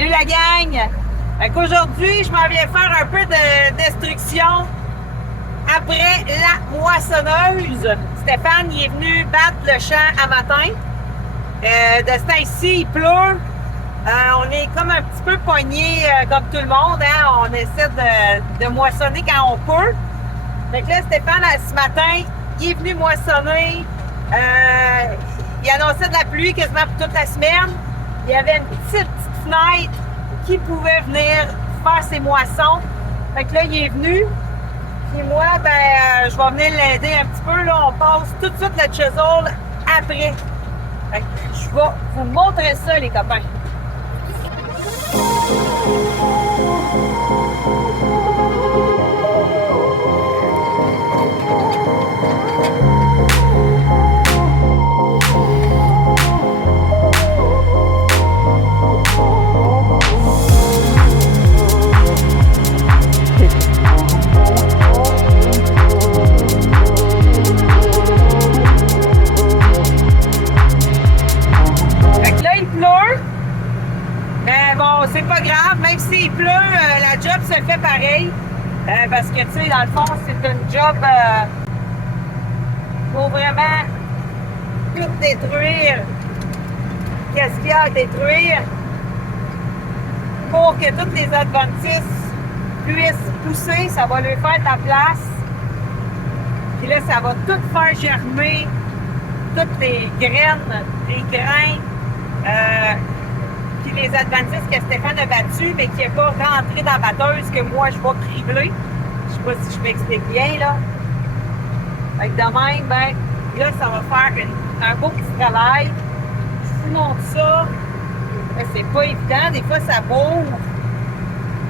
Salut la gang! Aujourd'hui, je m'en viens faire un peu de destruction après la moissonneuse. Stéphane, il est venu battre le champ à matin. De ce temps-ci, il pleut. On est comme un petit peu poigné comme tout le monde. Hein? On essaie de moissonner quand on peut. Donc là, Stéphane, ce matin, il est venu moissonner. Il annonçait de la pluie quasiment pour toute la semaine. Il y avait une petite fenêtre qui pouvait venir faire ses moissons. Fait que là, il est venu. Puis moi, je vais venir l'aider un petit peu. Là, on passe tout de suite le chisel après. Fait que je vais vous montrer ça, les copains. C'est pas grave, même s'il pleut, la job se fait pareil. Parce que, tu sais, dans le fond, c'est une job pour vraiment tout détruire. Qu'est-ce qu'il y a à détruire pour que tous les adventistes puissent pousser, ça va leur faire de la place. Puis là, ça va tout faire germer, toutes les graines, les grains. Puis les adventistes que Stéphane a battus, mais qui n'est pas rentré dans la batteuse que moi je vais cribler. Je sais pas si je m'explique bien, là. Fait que de même, là, ça va faire un beau petit travail. Je vous montre ça. C'est pas évident. Des fois, ça bouge.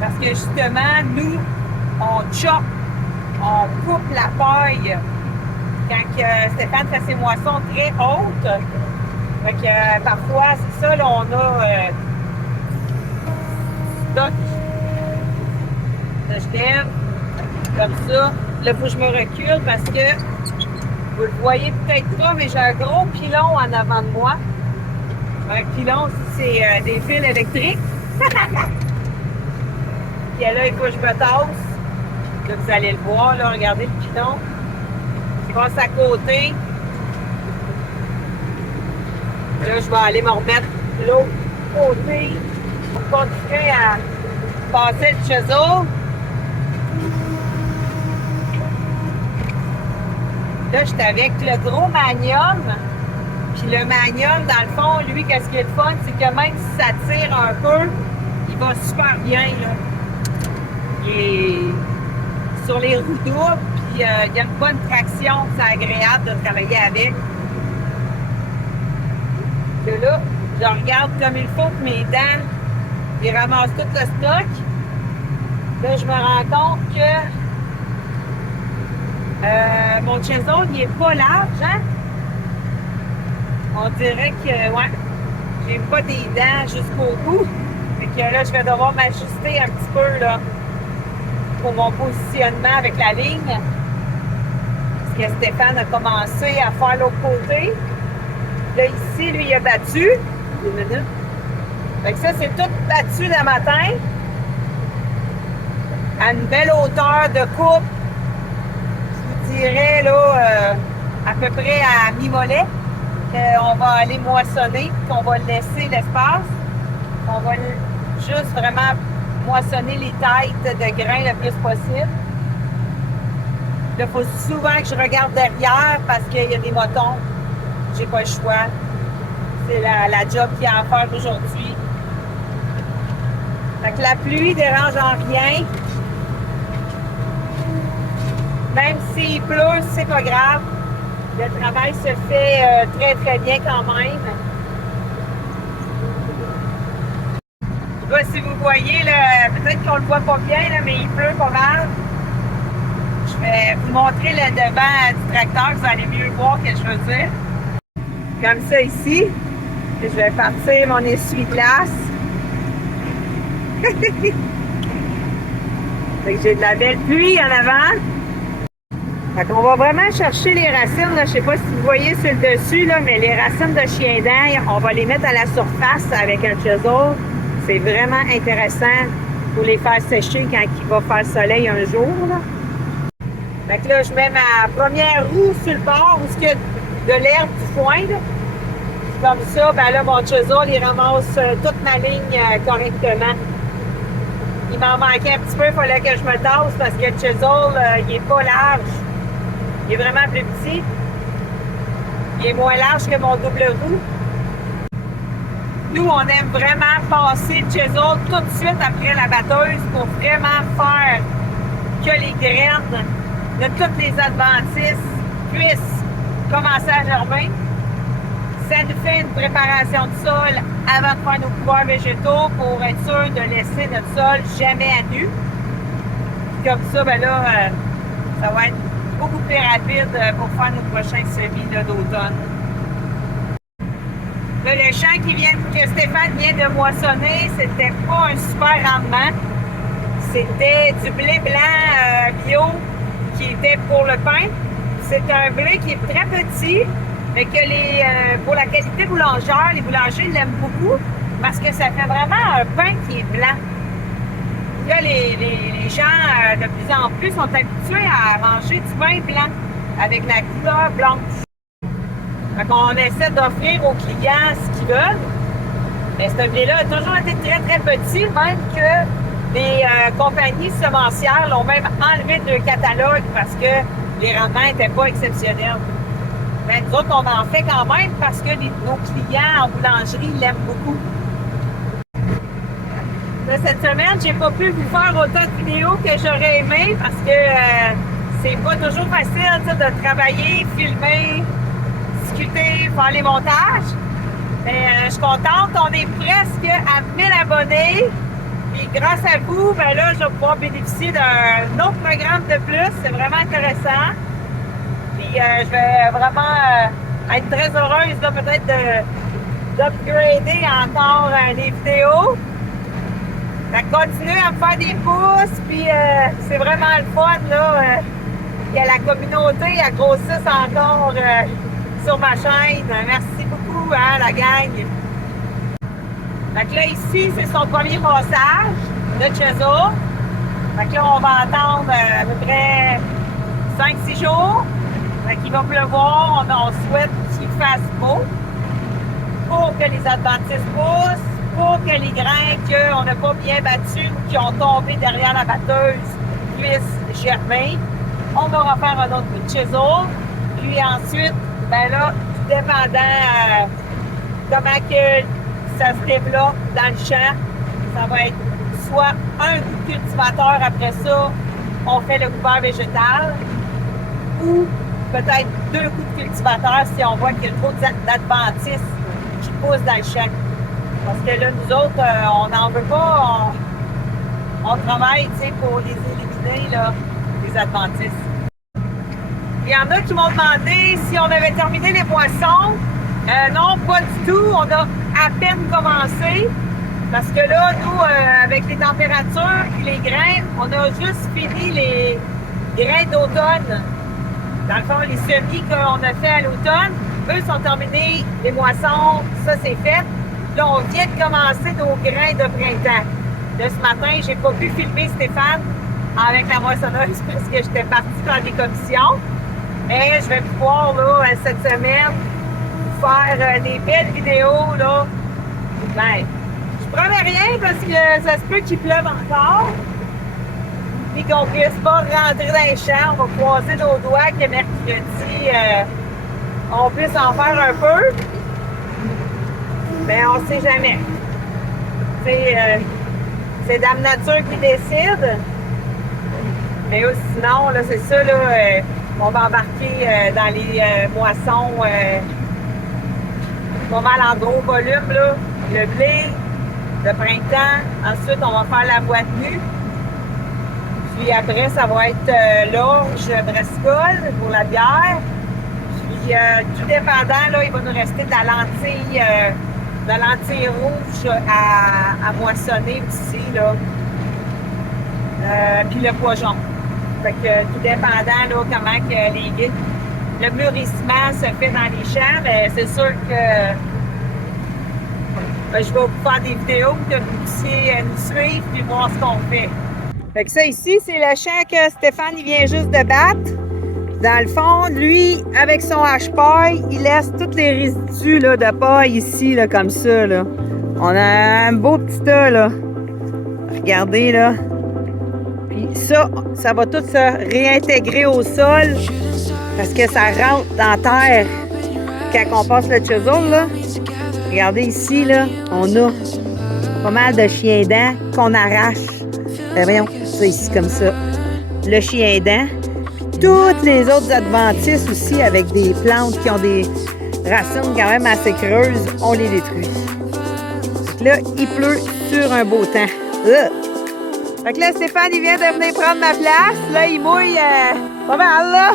Parce que justement, nous, on chope, on coupe la paille. Quand Stéphane fait ses moissons très hautes, fait que parfois, c'est ça, là, on a stock de lève comme ça. Là, il faut que je me recule parce que vous le voyez peut-être pas, mais j'ai un gros pilon en avant de moi. Un pilon, c'est des fils électriques. Puis là, il faut que je me tasse. Là, vous allez le voir, là, regardez le pilon. Je passe à côté. Là, je vais aller me remettre l'autre côté pour continuer à passer le chisel. Là, j'étais avec le gros Magnum. Puis le Magnum, dans le fond, lui, qu'est-ce qui est le fun, c'est que même si ça tire un peu, il va super bien, là. Il est sur les roues doubles, puis il y a une bonne traction, c'est agréable de travailler avec. Là, je regarde comme il faut que mes dents, ils ramassent tout le stock. Là, je me rends compte que mon chisel, il n'est pas large, hein? On dirait que, ouais, j'ai pas des dents jusqu'au bout. Fait que là, je vais devoir m'ajuster un petit peu, là, pour mon positionnement avec la ligne. Parce que Stéphane a commencé à faire l'autre côté. Là, ici, lui, il a battu. Une minute. Fait que ça, c'est tout battu le matin. À une belle hauteur de coupe. Je vous dirais, là, à peu près à mi-mollet. On va aller moissonner, qu'on va laisser l'espace. On va juste vraiment moissonner les têtes de grains le plus possible. Là, il faut souvent que je regarde derrière parce qu'il y a des motons. J'ai pas le choix. C'est la job qu'il y a à faire aujourd'hui. Fait que la pluie dérange en rien. Même s'il pleut, c'est pas grave. Le travail se fait très, très bien quand même. Je sais pas si vous voyez, là, peut-être qu'on le voit pas bien, là, mais il pleut pas mal. Je vais vous montrer le devant du tracteur, vous allez mieux voir ce que je veux dire. Comme ça ici. Je vais partir mon essuie-glace. Fait que j'ai de la belle pluie en avant. Fait qu'on va vraiment chercher les racines. Là. Je sais pas si vous voyez sur le dessus, là, mais les racines de chien-dent, on va les mettre à la surface avec un chisel. C'est vraiment intéressant pour les faire sécher quand il va faire soleil un jour. Là. Fait que là, je mets ma première roue sur le bord où il y a de l'herbe, du foin. Là. Comme ça, ben là, mon chisel, il ramasse toute ma ligne correctement. Il m'en manquait un petit peu, il fallait que je me tasse parce que le chisel, il est pas large. Il est vraiment plus petit. Il est moins large que mon double roue. Nous, on aime vraiment passer le chisel tout de suite après la batteuse pour vraiment faire que les graines de toutes les adventices puissent commencer à germer. Ça nous fait une préparation de sol avant de faire nos couverts végétaux pour être sûr de laisser notre sol jamais à nu. Comme ça, ben là, ça va être beaucoup plus rapide pour faire nos prochains semis d'automne. Là, le champ que Stéphane vient de moissonner, c'était pas un super rendement. C'était du blé blanc bio qui était pour le pain. C'est un blé qui est très petit, mais que pour la qualité boulangère, les boulangers l'aiment beaucoup parce que ça fait vraiment un pain qui est blanc. Là, les gens, de plus en plus, sont habitués à manger du pain blanc avec la couleur blanche. Donc, on essaie d'offrir aux clients ce qu'ils veulent. Mais ce blé-là a toujours été très, très petit, même que les compagnies semencières l'ont même enlevé de leur catalogue parce que les rendements n'étaient pas exceptionnels. Mais nous autres, on en fait quand même parce que nos clients en boulangerie l'aiment beaucoup. Là, cette semaine, j'ai pas pu vous faire autant de vidéos que j'aurais aimé parce que c'est pas toujours facile de travailler, filmer, discuter, faire les montages. Mais je suis contente, on est presque à 1000 abonnés. Et grâce à vous, ben là, je vais pouvoir bénéficier d'un autre programme de plus. C'est vraiment intéressant. Puis je vais vraiment être très heureuse peut-être d'upgrader encore les vidéos. Ça continue à me faire des pouces, puis c'est vraiment le fun, là. Que la communauté elle grossisse encore sur ma chaîne. Merci beaucoup, hein, la gang. Fait que là, ici, c'est son premier passage de chisel. Fait que là, on va attendre à peu près 5-6 jours. Fait qu'il va pleuvoir. On souhaite qu'il fasse beau pour que les adventices poussent, pour que les grains qu'on n'a pas bien battus ou qui ont tombé derrière la batteuse puissent germer. On va refaire un autre coup de chisel. Puis ensuite, ben là, tout dépendant comment que ça se développe dans le champ, ça va être soit un coup de cultivateur après ça, on fait le couvert végétal, ou peut-être 2 coups de cultivateur si on voit qu'il y a trop d'adventices qui poussent dans le champ. Parce que là, nous autres, on n'en veut pas, on travaille pour les éliminer, là, les adventices. Il y en a qui m'ont demandé si on avait terminé les moissons. Non, pas du tout. On a à peine commencé. Parce que là, nous, avec les températures et les grains, on a juste fini les grains d'automne. Dans le fond, les semis qu'on a fait à l'automne, eux sont terminés, les moissons, ça c'est fait. Là, on vient de commencer nos grains de printemps. Là, ce matin, j'ai pas pu filmer Stéphane avec la moissonneuse parce que j'étais partie dans des commissions. Mais je vais pouvoir, là, cette semaine, faire des belles vidéos, là. Ben, je promets rien parce que ça se peut qu'il pleuve encore. Puis qu'on puisse pas rentrer dans les champs. On va croiser nos doigts que mercredi, on puisse en faire un peu. Mais on sait jamais. C'est Dame Nature qui décide. Mais sinon, là, c'est ça, là, on va embarquer dans les moissons pas mal en gros volume, là. Le blé, le printemps. Ensuite, on va faire la boîte nue. Puis après, ça va être l'orge brassicole pour la bière. Puis tout dépendant, là, il va nous rester de la lentille rouge à moissonner aussi, là. Puis le poison. Fait que tout dépendant, là, comment que le mûrissement se fait dans les champs, mais c'est sûr que Ben, je vais vous faire des vidéos que vous puissiez nous suivre et voir ce qu'on fait. Fait que ça ici, c'est le champ que Stéphane il vient juste de battre. Dans le fond, lui, avec son hache-paille, il laisse tous les résidus là, de paille ici, là, comme ça. Là. On a un beau petit tas, là. Regardez, là. Puis ça va tout se réintégrer au sol parce que ça rentre dans la terre quand on passe le chisel, là. Regardez ici, là, on a pas mal de chiens dents qu'on arrache. Voyons, ça ici, comme ça. Le chien dent. Toutes les autres adventices aussi avec des plantes qui ont des racines quand même assez creuses, on les détruit. Donc là, il pleut sur un beau temps. Fait que là, Stéphane, il vient de venir prendre ma place. Là, il mouille pas mal, là.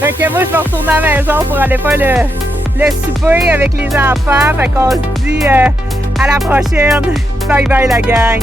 Fait que moi, je vais retourner à la maison pour aller faire le souper avec les enfants. Fait qu'on se dit à la prochaine. Bye bye, la gang.